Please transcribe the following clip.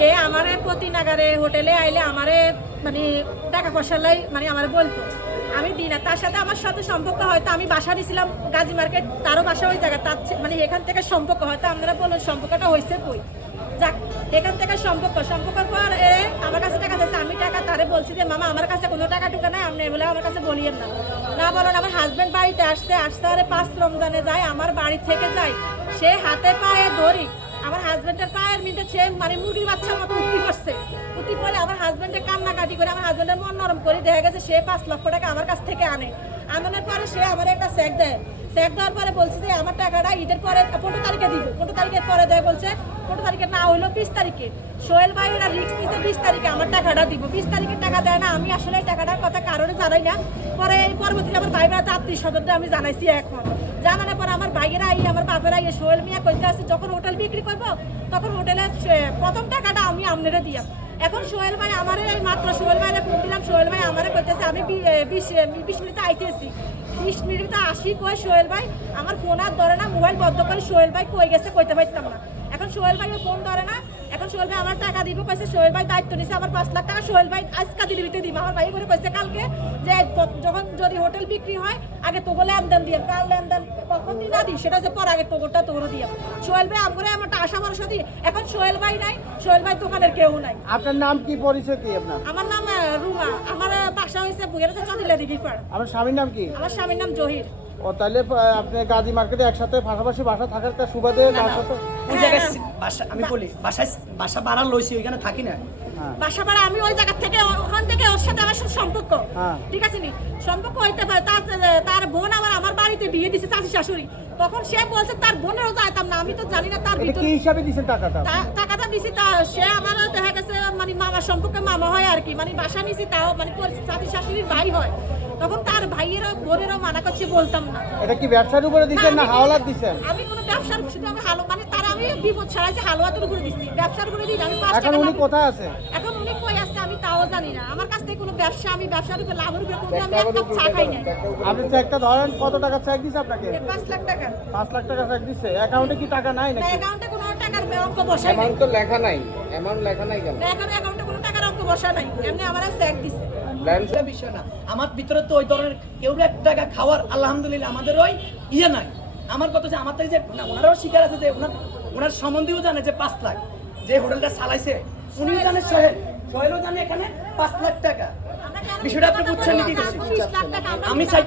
সে আমার প্রতি নাগারে হোটেলে আইলে আমারে মানে টাকা পয়সা লাই মানে আমার বলতো, আমি দিই না। তার সাথে আমার সাথে সম্পর্ক হয়তো আমি বাসা দিয়েছিলাম গাজী মার্কেট, তারও বাসা ওই জায়গা, তার মানে এখান থেকে সম্পর্ক হয়তো আপনারা বলুন সম্পর্কটা হয়েছে কই, যাক এখান থেকে সম্পর্কের পর আমার কাছে টাকা চাইছে, আমি টাকা তারে বলছি যে মামা আমার কাছে কোনো টাকা টুকা নাই, আপনি বলে আমার কাছে বলিয়েন না। না বলেন আমার হাজব্যান্ড বাড়িতে আসছে আরে 5 রমজানে যায়, আমার বাড়ি থেকে যায়, সে হাতে পায়ে ধরি, আমার হাজব্যান্ডের পায়ের মিটে সে মানে মুরগির বাচ্চার মতো উঠি করছে, উঠি পরে আমার হাজব্যান্ডের কান্নাকাটি করে আমার হাজব্যান্ডের মন নরম করে দেখা গেছে সে 5 লক্ষ টাকা আমার কাছ থেকে আনার পরে সে আমার একটা চেক দেয়, চেক দেওয়ার পরে বলছে যে আমার টাকাটা ঈদের পরে 15 তারিখে দিব, 15 তারিখের পরে দেয় বলছে 15 তারিখে না হইলো 20 তারিখে। সোহেল ভাই ওরা রিক্স নিতে 20 তারিখে আমার টাকাটা দিব, 20 তারিখে টাকা দেয় না, আমি আসলে এই টাকাটার কথা কারণে জানাই না। পরে এই পরবর্তীতে আমার ভাই বোনেরা আত্মীয় স্বজনরা আমি জানাইছি, এখন জানানোর পরে আমার ভাইয়েরা আমার বাপেরা সোহেল মিয়া কইতে আসছে যখন হোটেল বিক্রি করবো তখন হোটেলের প্রথম টাকাটা আমি আপনারা দিয়াম। এখন সোহেল ভাই আমার এই মাত্র সোহেল ভাইরে ফোন দিলাম, সোহেল ভাই আমার কইতেছে আমি 20 মিনিটে আইতেছি, 20 মিনিটে আসি কই সোহেল ভাই আমার ফোন আর ধরে না, মোবাইল বন্ধ করে সোহেল ভাই কই গেছে কইতে পারতাম না। এখন সোহেল ভাই ফোন ধরে না, এখন সোহেল ভাই আমার টাকা দিব কইছে, সোহেল ভাই দায়িত্ব নিছে আমার 5 লাখ টাকা সোহেল ভাই আজকে দিতে দিব। আমার ভাই করে কইছে কালকে যে যখন যদি হোটেল বিক্রি হয় আগে তো লেনদেন দিয়ে, কাল লেনদেন কখন দিন না দিই সেটা যে পর আগে তোরটা তোর দিয়ে সোহেল ভাই আমরে আমারটা আশা ভরসা দিই। এখন সোহেল ভাই নাই, সোহেল ভাই দোকানের কেউ নাই। আপনার নাম কি, পরিচয় কি আপনার? আমার নাম রুমা, আমার বাসা হইছে বুয়ের চন্দিলা দিঘিপাড়। আমার স্বামীর নাম কি? আমার স্বামীর নাম জহির। ও তাহলে আপনি গাজী মার্কেটে একসাথে পাশাপাশি বাসা থাকার তার সুবাদে ওই জায়গায় বাসা আমি বলি বাসা ভাড়া লইছি, ওইখানে থাকি না। বাসা ভাড়া আমি ওই জায়গা থেকে ওখান থেকে ওর সাথে আমার সাথে সম্পর্ক, ঠিক আছে নি সম্পর্ক হইতে পারে। তার বোন আমার বাড়িতে বিয়ে দিছে চাচি শাশুড়ি, তখন সে বলছে তার বোনেরও যাইতাম না, আমি তো জানি না তার ভিতরে কি হিসাবে দিবেন টাকাটা দিছি। তা সে আমার দেখা গেছে মানে মামা সম্পর্কে মামা হয় আর কি, মানে বাসা নিছি তাও মানে চাচি শাশুড়ির ভাই হয়, তখন তার ভাইয়েরও বোনেরও মানা করছে বলতাম না। এটা কি ব্যবসার উপরে দিবেন না হাওলাত দিবেন? আমি কোনো ব্যবসার শুধু আমি হালো মানে তার আমি বিপদ ছাড়াইছি হালুয়াতের উপরে দিচ্ছি, ব্যবসার উপরে দিই আমি 5 টাকা। এখন উনি কোথায় আছে? এখন উনি কই আছে আমি তাও জানি না, আমার কাছ থেকে কোনো ব্যবসা আমি ব্যবসার উপরে লাভের উপরে কোনো আমি একটা চা খাই না। আপনি চেকটা ধরেন, কত টাকা চেক দিছে আপনাকে? 5 লাখ টাকা। 5 লাখ টাকা চেক দিছে, অ্যাকাউন্টে কি টাকা নাই নাকি? অ্যাকাউন্টে কোনো টাকার অঙ্ক বসাই নাই। অ্যামাউন্ট তো লেখা নাই, অ্যামাউন্ট লেখা নাই কেন? না এখন অ্যাকাউন্টে কোনো টাকার অঙ্ক বসা নাই, এমনি আমার চেক দিছে। এটা বিষয় না, আমার ভিতরে তো ওই ধরনের কেউ 1 টাকা খাওয়ার আলহামদুলিল্লাহ আমাদের ওই ইয়ে নাই। আমার কথা যে আমার থেকে যে ওনারাও শিকার আছে যে ওনার সম্বন্ধেও জানে যে 5 লাখ যে হোটেলটা চালাইছে, উনিও জানে সোহেলও জানে এখানে 5 লাখ টাকা। বিষয়টা আপনি বুঝছেন নাকি? আমি চাই